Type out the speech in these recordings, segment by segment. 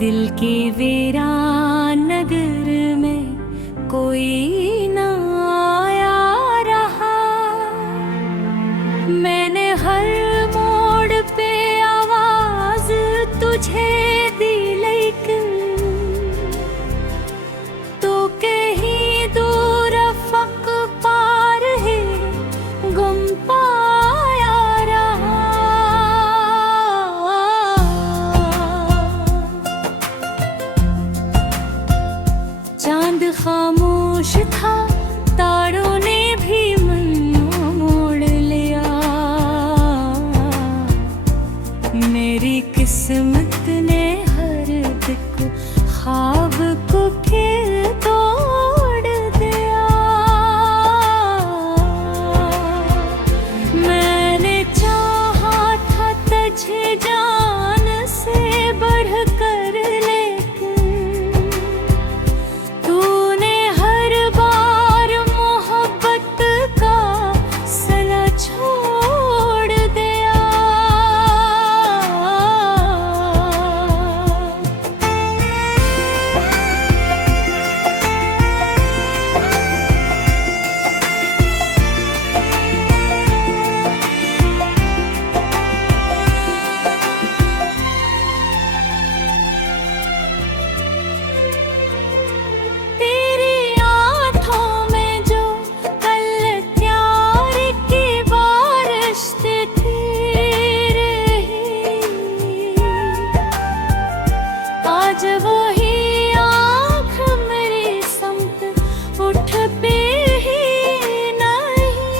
दिल के वीरान नगर में कोई ना आया रहा। मैंने हर मोड़ पे आवाज तुझे दी, लेकिन तो कहीं दूर फक पार है गुम पाया रहा। चांद खामोश था, तारों ने भी मन मोड़ लिया। मेरी किस्मत ने हर दिक ख्वाब को फिर तोड़ दिया। मैंने चाहा था तुझे जान से बढ़कर, लेकिन तूने हर बार मोहब्बत का सला छोड़ दिया। जब वही आँख मेरी समत उठ पे ही नहीं।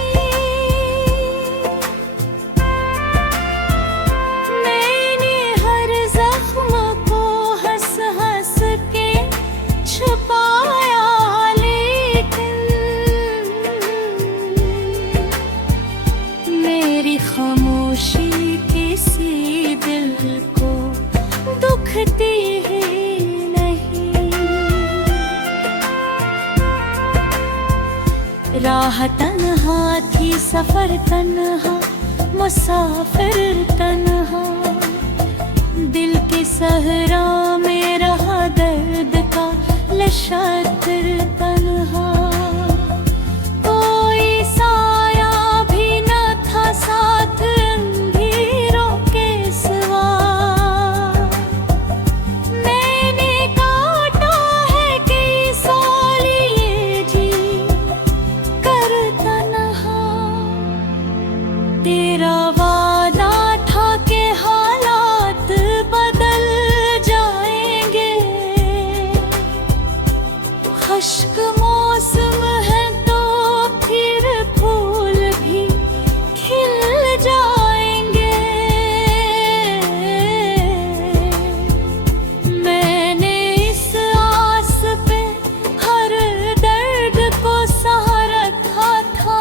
मैंने हर जख्म को हंस हंस के छुपाया, लेकिन मेरी खामोशी किसी दिल को दुखती है नहीं। राह तन्हा थी, सफर तन्हा, मुसाफिर तन्हा। दिल के सहरा में रहा दर्द का लश्कर तन्हा। कोई साया भी न था साथ अंधेरों के सिवा। मैंने काटा है कई साल ये जी कर तन्हा। तेरा वादा था कि हालात बदल जाएंगे। खुश्क मौसम है तो फिर फूल भी खिल जाएंगे। मैंने इस आस पे हर दर्द को सहा रखा था,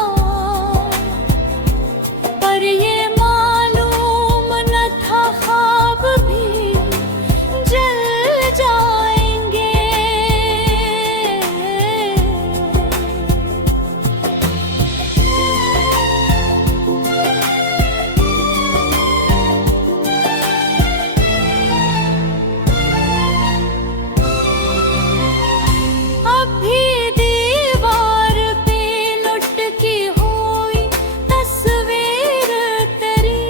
पर ये मालूम न था ख्वाब भी जल जाएंगे। अब भी दीवार पे लुटकी हुई तस्वीर तेरी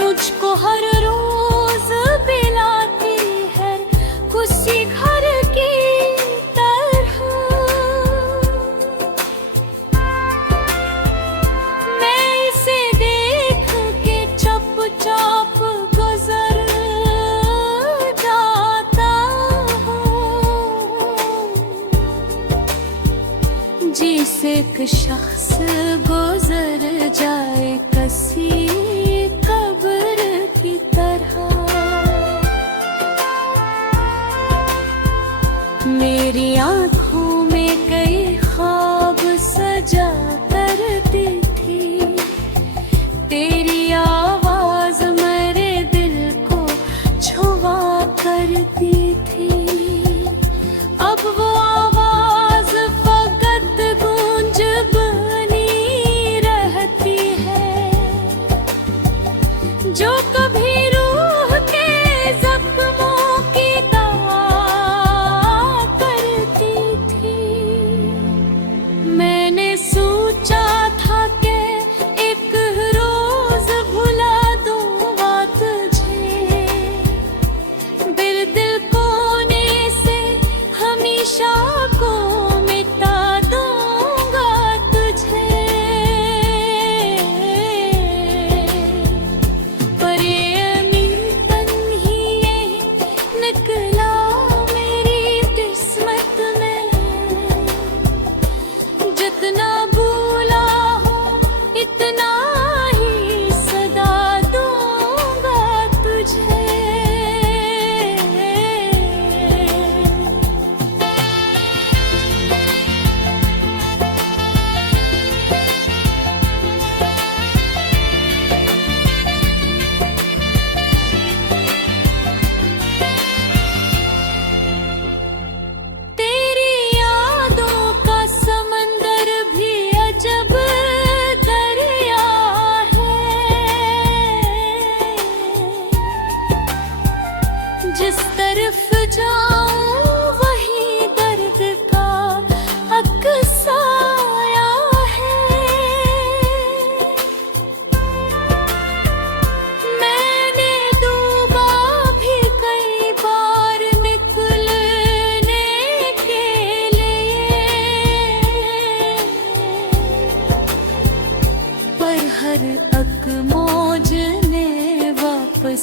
मुझको हर रोज पिलाती है खुशी घर की तरह। मैं इसे देख के चुपचाप गुजर जाता हूँ। जिसे एक शख्स गुजर जाए किसी कब्र की तरह। मेरी आँखों में कई ख्वाब सजा करती थी। तेरी आवाज मेरे दिल को छुआ करती थी। अब वो आवाज फकत गूंज बनी रहती है। जो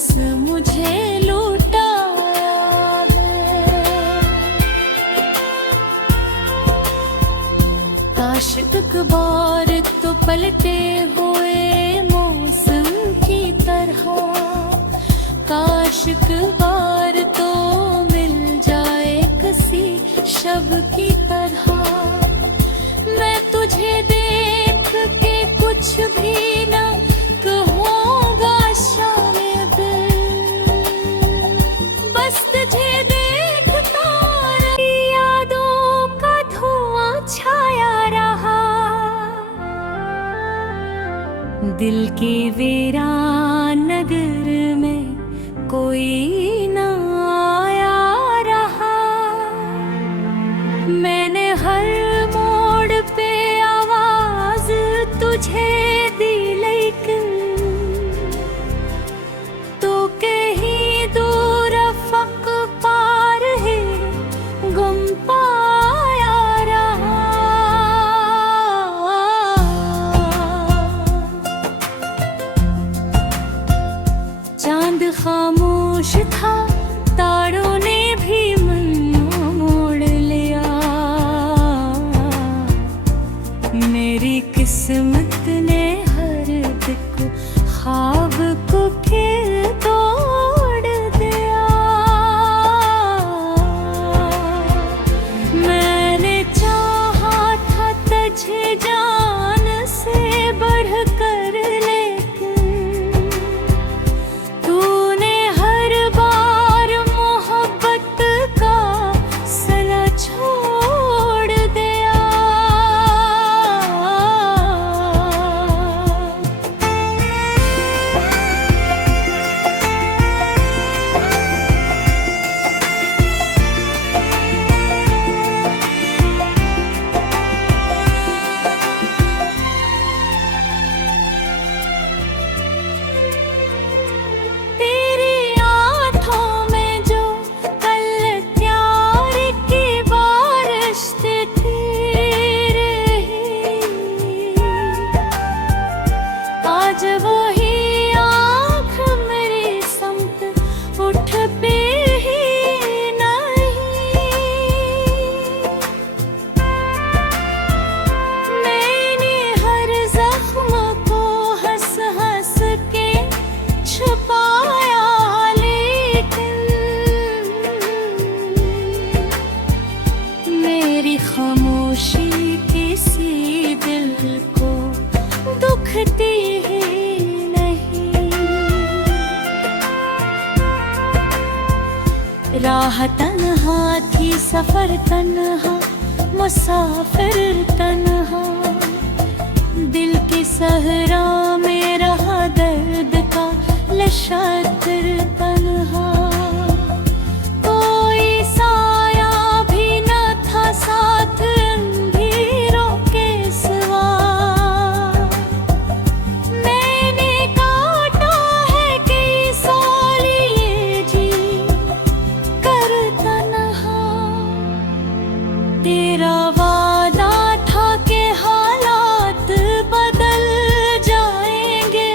बस मुझे लुटाया है। काश एक बार तो पलटे हुए मौसम की तरह, काश एक बार तो मिल जाए किसी शब की तरह। मैं तुझे देख के कुछ भी ना कहूँगा शायद, बस तुझे देखता रही यादों का धुआं छाया रहा। दिल के वीरान नगर में कोई ना आया रहा। मैंने हर मोड़ पे आवाज तुझे दी, लेकिन तो कहीं दूर फक पार है गुम पाया रहा। चांद खामोश था, तारों ने भी मन मोड़ लिया। मेरी किस्मत ने हर दिक ख्वाब को फिर तोड़ दिया। मैंने चाहा था तुझे जान से बढ़कर, लेकिन तूने हर बार मोहब्बत का सला छोड़ दिया। तेरी आँखों में जो कल प्यार की बारिश थी रही, आज वही आँख मेरी समत उठ पे ही नहीं। मैंने हर जख्म को हंस हंस के छुपाया, लेकिन मेरी खामोशी किसी दिल को दुखती ही नहीं। राह तन्हा थी, सफर तन्हा, मुसाफिर तन्हा। दिल के सहरा में रहा दर्द का लश्कर तन्हा। कोई साया भी न था साथ अंधेरों के सिवा। मैंने काटा है कई साल ये जी कर तन्हा। तेरा वादा था कि हालात बदल जाएंगे,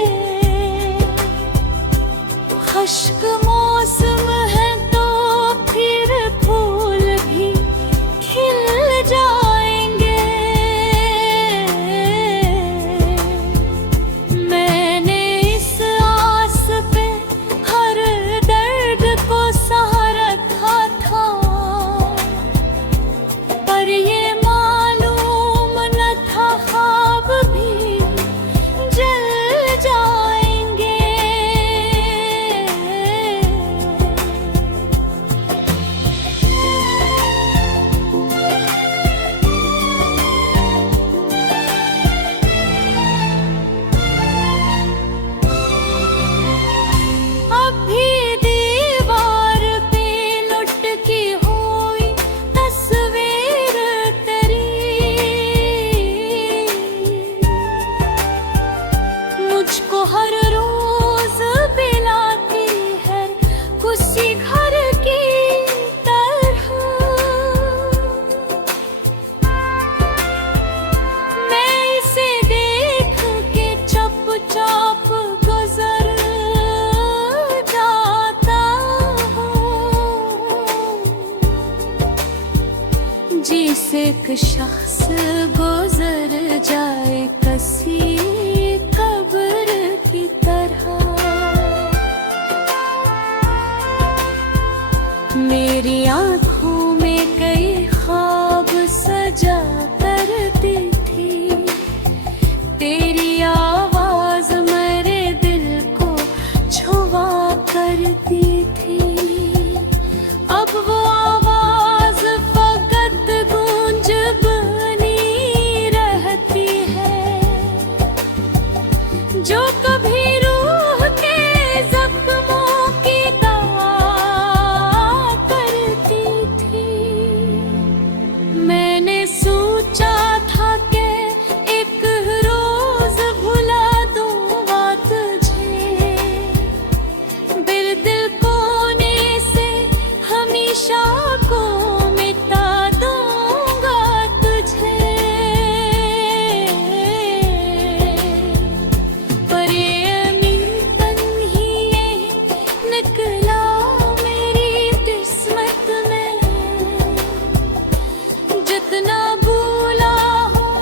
एक शख्स गुजर जाए कसी कब्र की तरह। मेरी आँखों में कई ख्वाब सजा करती थी, तेरी आवाज मेरे दिल को छुआ करती थी। अब वो आवाज फकत गूंज बनी रहती है, जो कभी रूह के जख्मों की दवा करती थी। मैंने सोचा था कि एक रोज भुला दूंगा तुझे, दिल कोने से हमेशा को मिटा दूंगा तुझे। पर ये अमीपन ही निकला मेरी किस्मत में, जितना भूला हूँ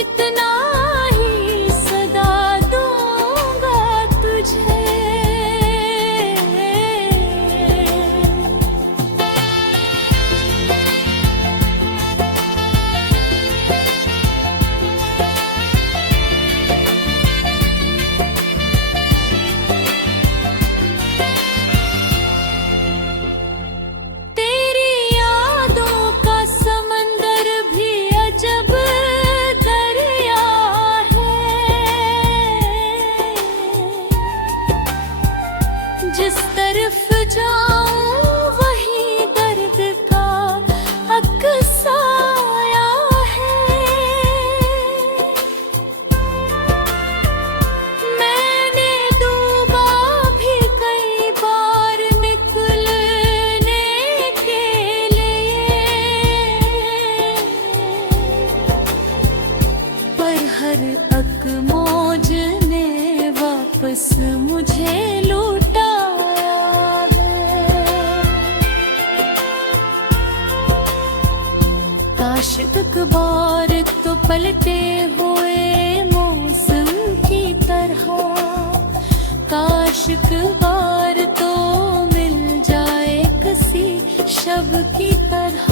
इतना ही सदा दूंगा तुझे। तेरी यादों का समंदर भी अजब दरिया है, जिस तरफ जाऊं वही दर्द का अक्साया है। मैंने डूबा भी कई बार निकलने के लिए, पर हर अकमौज ने वापस मुझे लौटाया है। काश एक बार तो पलटे हुए मौसम की तरह, काश एक बार तो मिल जाए किसी शब की तरह।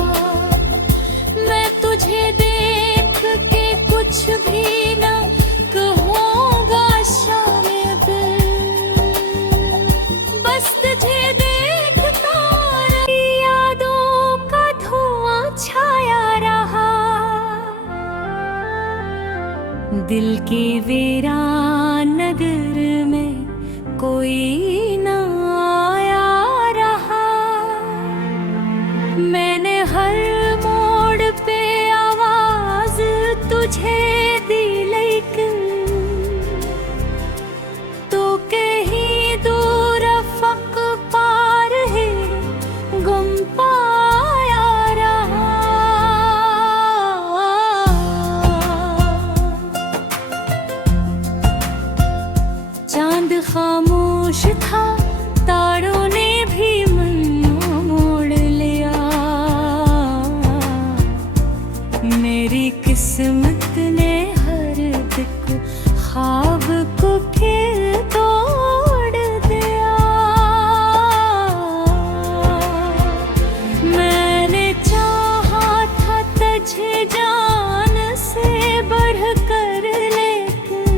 मैं तुझे देख के कुछ भी न कहूँगा शायद, बस तुझे देखता रही यादों का धुआं छाया रहा। दिल की वीरान नगर में कोई न आया रहा। मैंने हर मोड़ पे आवाज तुझे दी, लेकिन तो कहीं दूर अफक पार है गम पाया रहा। चांद खामोश था, तारों ने भी मन मोड़ लिया। मेरी किस्मत ने हर दिक ख्वाब को फिर तोड़ दिया। मैंने चाहा था तुझे जान से बढ़कर, लेकिन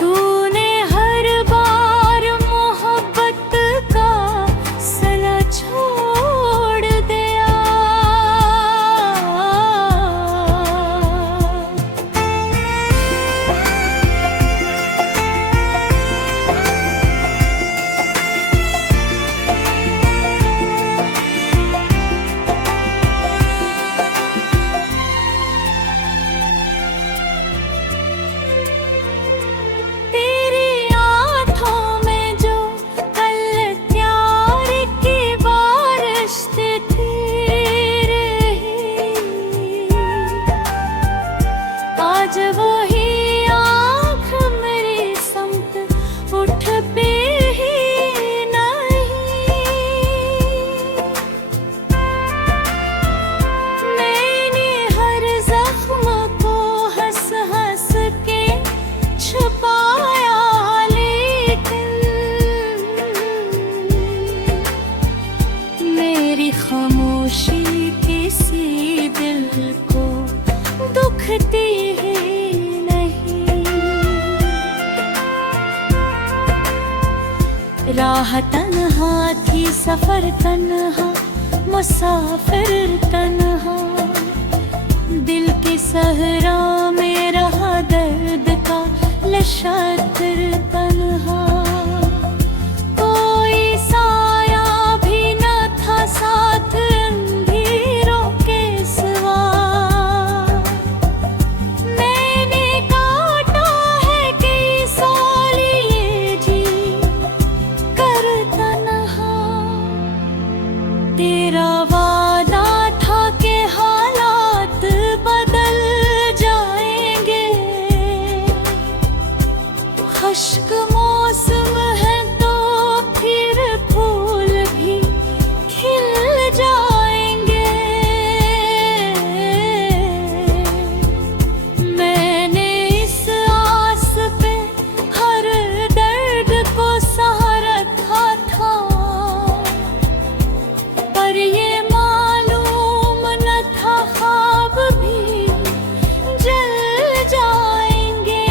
तूने हर बार मोहब्बत का सला छोड़ दिया। दिखती ही नहीं। राह तन्हा थी, सफर तन्हा, मुसाफिर तन्हा, दिल की सहरा में रहा दर्द का लश्कर तन्हा। कोई साया भी न था साथ अंधेरों के सिवा। मैंने काटा है कई साल ये जी कर तन्हा। तेरा वादा था कि हालात बदल जाएंगे। खुश्क मौसम है तो फिर फूल भी खिल जाएंगे। मैंने इस आस पे हर दर्द को सहा रखा था, पर ये मालूम न था ख्वाब भी जल जाएंगे।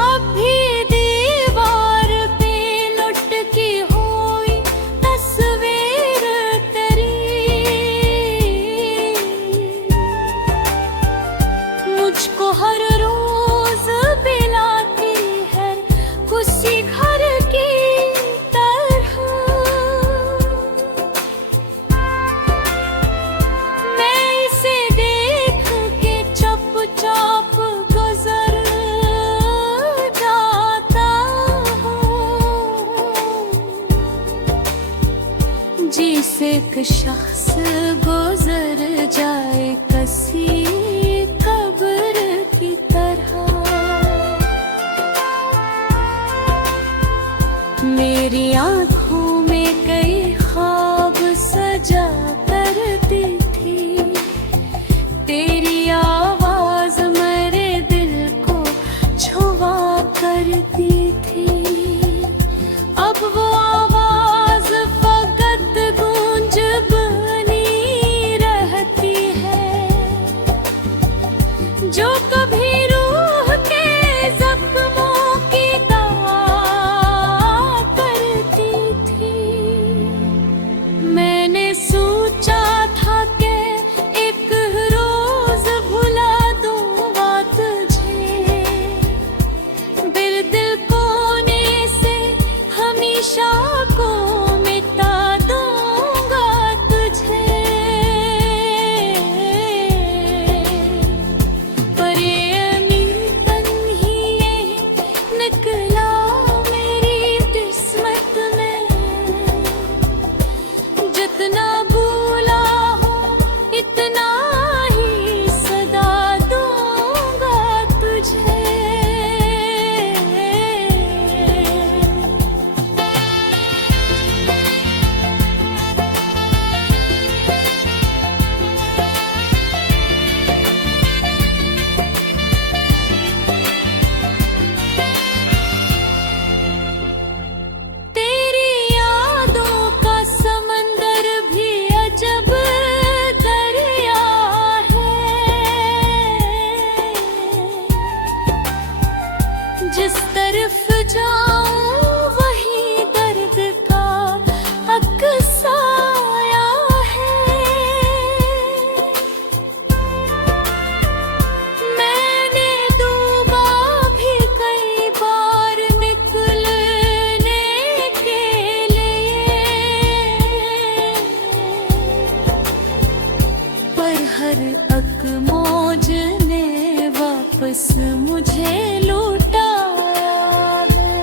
अब भी दीवार पे लुटकी हुई तस्वीर तेरी मुझको हर रोज पिलाती है खुशी घर की तरह। मैं इसे देख के चुपचाप गुजर जाता हूँ। जिसे एक शख्स गुजर जाए किसी कब्र की तरह। मेरी आँखों में कई ख्वाब सजा करती थी। तेरी आवाज मेरे दिल को छुआ करती थी। अब वो आवाज फकत गूंज बनी रहती है, जो कभी रूह के जख्मों की दवा करती थी। मैंने सोचा था कि एक रोज भुला दूंगा तुझे, दिल कोने से हमेशा को मिटा दूंगा तुझे। पर ये अमीर तन्ही निकला मेरी किस्मत में। जितना भूला हूँ इतना ही सदा दूंगा तुझे। तेरी यादों का समंदर भी अजब दरिया है। जिस तरफ जाऊं वही दर्द का अक्साया है। मैंने डूबा भी कई बार निकलने के लिए, पर हर अकमौज ने वापस मुझे लौटाया है।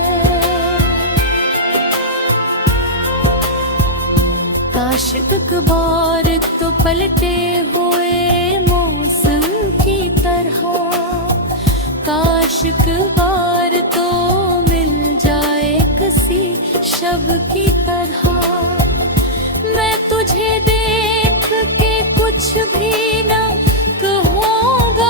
काश एक बार तो पलटे हुए मौसम की तरह। काश एक बार तो मिल जाए किसी शब की तरह। मैं तुझे देख के कुछ भी ना कहूँगा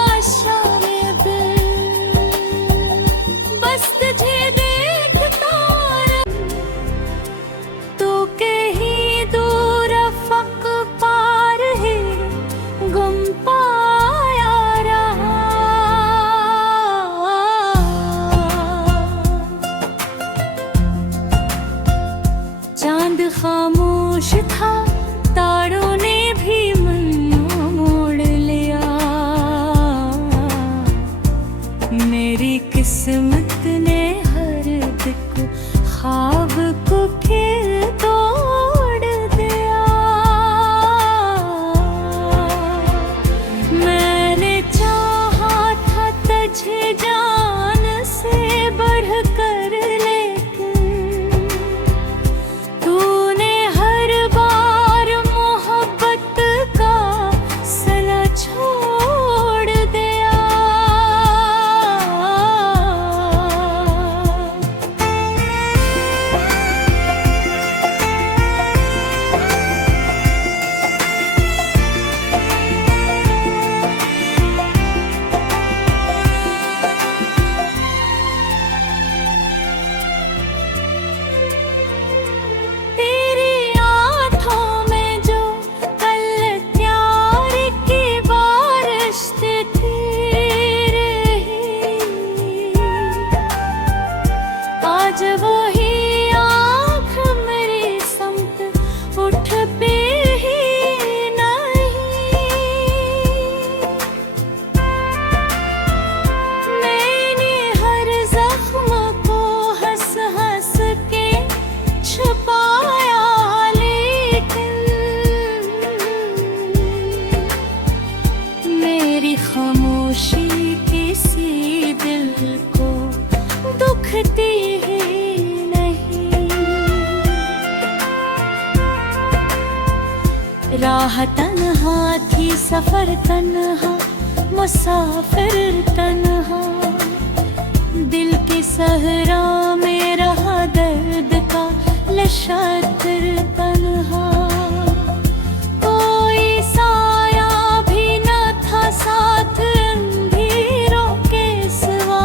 खामोशी किसी दिल को दुखती ही नहीं। राह तन्हा थी, सफर तन्हा, मुसाफिर तन्हा, दिल के सहरा में रहा दर्द का लश्कर तन्हा। कोई साया भी न था साथ अंधेरों के सिवा।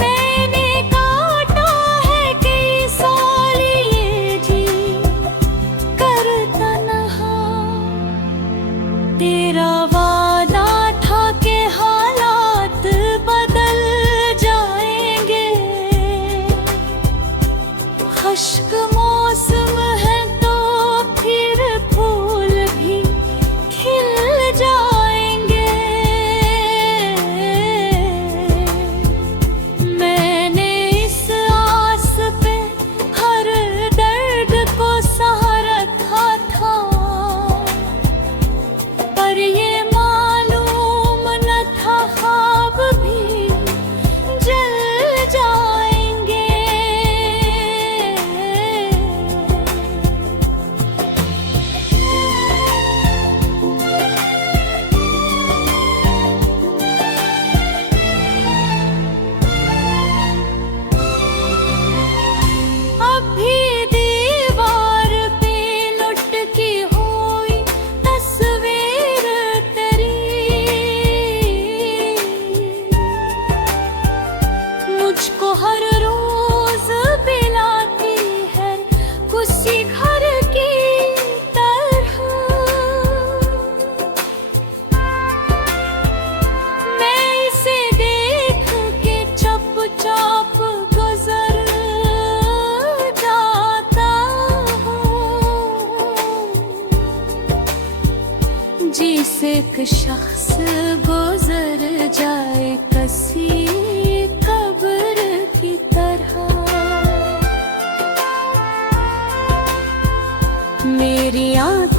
मैंने काटा है कई साल ये जी कर तन्हा। तेरा वादा था कि हालात बदल जाएंगे। खुश्क मौसम है तो फिर फूल भी खिल जाएंगे। मैंने इस आस पे हर दर्द को सहा रखा था, पर ये मालूम न था ख्वाब भी जल जाएंगे। अभी दीवार पे लुटकी हुई तस्वीर तेरी मुझको हर रोज पिलाती है उसी घर की तरह। मैं इसे देख के चुपचाप गुजर जाता हूँ। जिसे एक शख्स गुजर जाए किसी कब्र की तरह। मेरी आँख